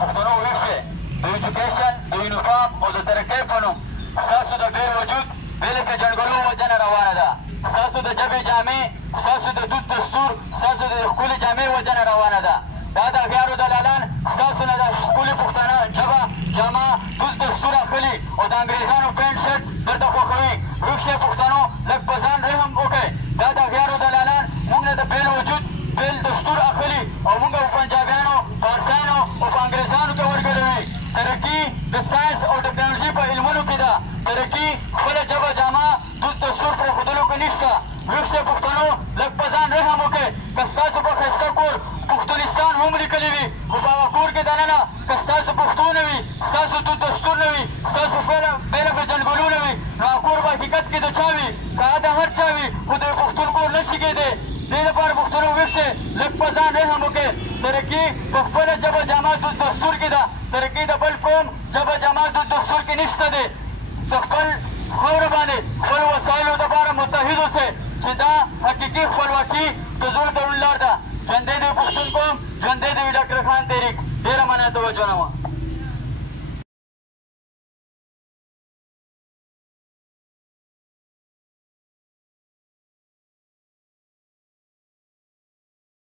پښتنو ویښ شئ د ایجوکیشن د یونیفارم او د ترقۍ په نوم ستاسو د بې وجود بې لکه جنګلو وژنه روانه ده. ستاسو د ژبې جامې، ستاسو د دود دستور، ستاسو د ښکلې جامې وژنه روانه ده. دا د اغیارو دلالان ستاسو نه د ښکلې پښتانه ژبه، جامه، دود دستور اخلي او د انګریزانو پینټ شرټ درته خوښوي. ورک شئ پښتنو، لږ په ځان رحم وکړئ. دا د اغیارو دلالان موږ نه د بېل وجود بېل دستور اخلي او موږ په پنجابیانو، فارسیانو او په انګریزانو کې ورګډوي. ترقي د ساینس او ټکنالوژي په علمونو کې ده. ترقي خپله ژبه، جامه، دود دستور پرېښودلو کې نشته. ورک شئ پښتنو، لږ په ځان رحم وکړئ. که ستاسو په ښایسته کور پښتونستان هم لیکلي وي، خو په هغه کور کې دننه که ستاسو پښتو نه وي، ستاسو دود دستور نه وي، ستاسو بېله پېژندګلو نه وي، نو هغه کور په حقیقت کې د چا وي؟ که د هر چا وي، خو د پښتون کور نه شي کېدی. دې لپاره پښتنو ویښ شئ، لږ په ځان رحم وکړئ. ترقي په خپله ژبه، جامه، دود دستور کې ده. ترقي د بل قوم ژبه، جامه، دود دستور کې نشته دی. چې خپل خاوره باندې خپل وسایلو دپاره متحد اوسئ چې دا حقیقي خپلواکي د زوړ تړون لار ده. ژوندی دی پښتون قوم، ژوندی دی ډاکټر خان تحریک. ډېره مننه، توجه نه وه.